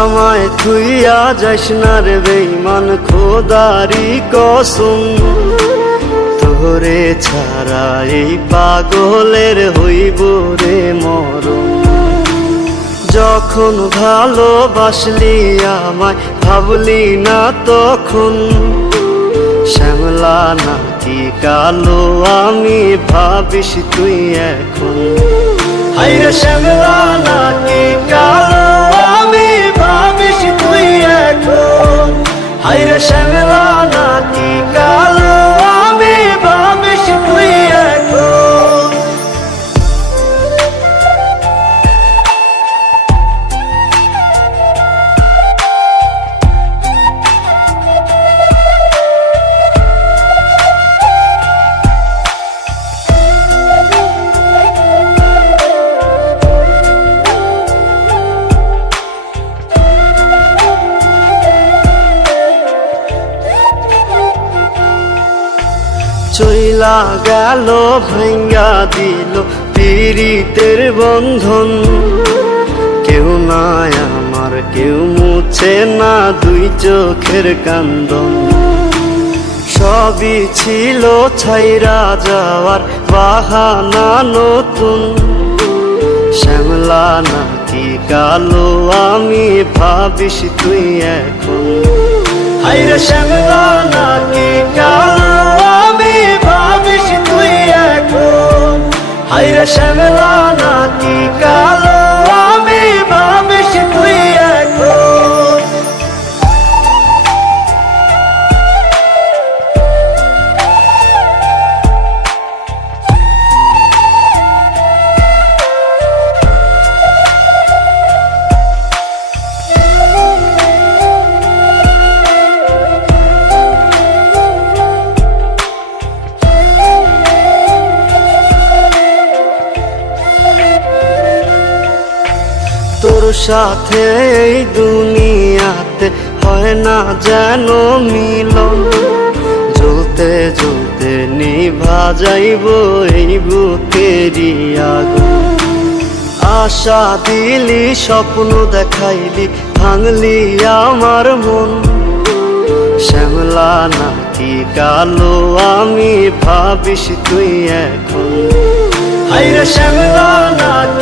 আমায় থুইয়া যাস না রে বেঈমান, খোদারি কসম তোরে ছাড়া এই পাগলের হইব রে মরণ। যখন ভালোবাসলি আমায় ভাবলি না তখন, শ্যামলা নাকি কালো আমি ভাবিস তুই এখন। হায়রে শ্যামলা নাকি কালো আমি ভাবিস তুই এখন। হায়রে শ্যামলা নাকি কালো আমি ভাবিস তুই এখন। চইলা গেল ভাঙ্গা দিল পীড়িতের বন্ধন, কেউ নাই আমার কেউ মুছে না দুই চোখের কান্দন। সবই ছিল ছাইরা যাওয়ার বাহানা নতুন, শ্যামলা নাকি কালো আমি ভাবিস তুই এখন। হায়রে শ্যামলা নাকি কালো আমি ভাবিস তুই এখন। হায়রে শ্যামলা নাকি কালো আমি ভাবিস তুই এখন। তোর সাথে এই দুনিয়াতে হয় না যেন মিলন, জ্বলতে জ্বলতে নিভা যাইব এই বুকেরই আগুন। আশা দিলি স্বপ্ন দেখাইলি ভাঙলি আমার মন, শ্যামলা নাকি কালো আমি ভাবিস তুই এখন। হায়রে শ্যামলা নাকি